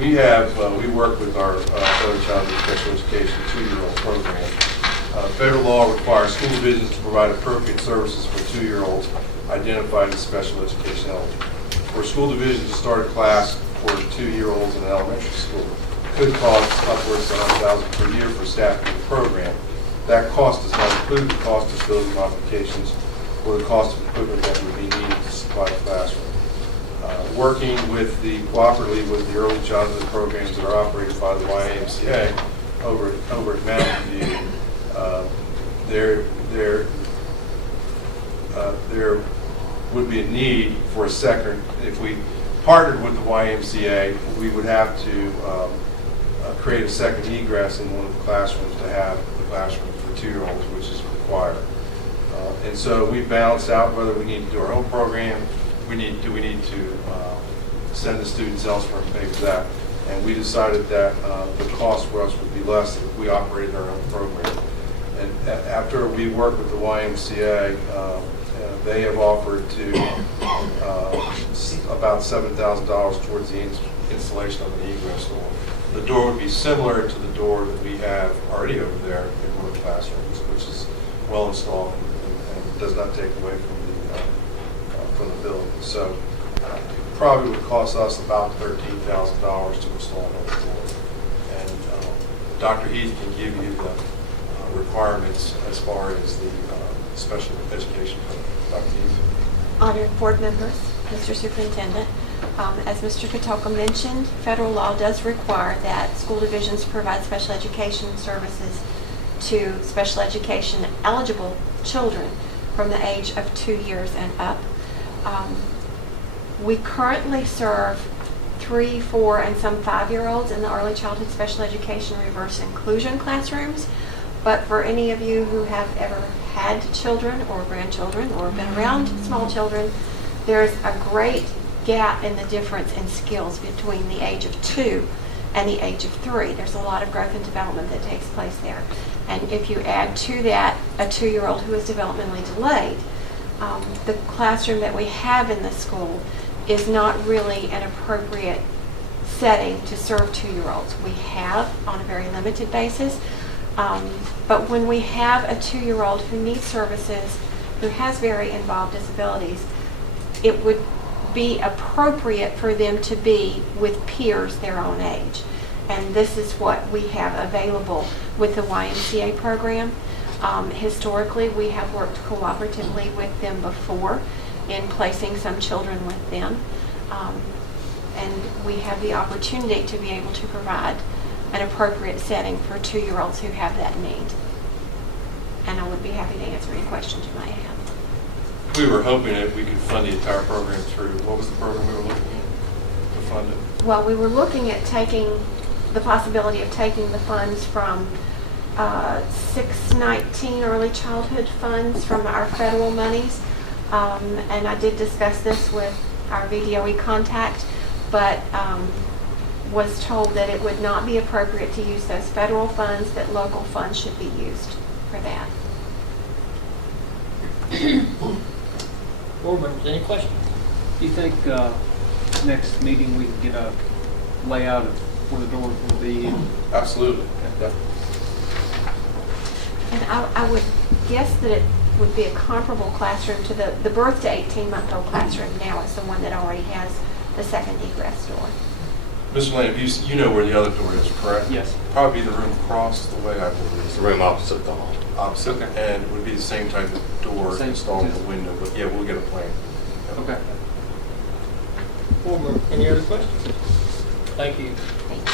We work with our early childhood special education 2-year-old program. Federal law requires school divisions to provide appropriate services for 2-year-olds identified as special education eligible. For a school division to start a class for 2-year-olds in an elementary school could cost upwards of $100,000 per year for staffing the program. That cost does not include the cost of building modifications or the cost of equipment that would be needed to supply the classroom. Working cooperatively with the early childhood programs that are operated by the YMCA over at Mountain View, there would be a need for a second. If we partnered with the YMCA, we would have to create a second egress in one of the classrooms to have the classroom for 2-year-olds, which is required. And so we balanced out whether we need to do our own program, do we need to send the students elsewhere and pay for that. And we decided that the cost for us would be less if we operated our own program. And after we worked with the YMCA, they have offered to about $7,000 towards the installation of an egress door. The door would be similar to the door that we have already over there in one of the classrooms, which is well installed and does not take away from the building. So it probably would cost us about $13,000 to install another door. And Dr. Heath can give you the requirements as far as the special education. Dr. Heath. Honored board members, Mr. Superintendent, as Mr. Katoka mentioned, federal law does require that school divisions provide special education services to special education eligible children from the age of 2 years and up. We currently serve 3, 4, and some 5-year-olds in the early childhood special education reverse inclusion classrooms. But for any of you who have ever had children or grandchildren or been around small children, there's a great gap in the difference in skills between the age of 2 and the age of 3. There's a lot of growth and development that takes place there. And if you add to that a 2-year-old who is developmentally delayed, the classroom that we have in the school is not really an appropriate setting to serve 2-year-olds. We have on a very limited basis, but when we have a 2-year-old who needs services, who has very involved disabilities, it would be appropriate for them to be with peers their own age. And this is what we have available with the YMCA program. Historically, we have worked cooperatively with them before in placing some children with them. And we have the opportunity to be able to provide an appropriate setting for 2-year-olds who have that need. And I would be happy to answer any questions you might have. We were hoping that we could fund the entire program through. What was the program we were looking at to fund it? Well, we were looking at taking the possibility of taking the funds from 619 early childhood funds from our federal monies. And I did discuss this with our VDOE contact, but was told that it would not be appropriate to use those federal funds, that local funds should be used for that. Board members, any questions? Do you think next meeting we can get a layout of where the doors will be? Absolutely. Yeah. And I would guess that it would be a comparable classroom to the birth to 18-month-old classroom now is the one that already has the second egress door. Mr. Lane, you know where the other door is, correct? Yes. Probably the room across the way, I believe. It's the room opposite the hall. Opposite, and it would be the same type of door Same. installed in the window, but yeah, we'll get a plan. Okay. Board members, any other questions? Thank you. Thank you.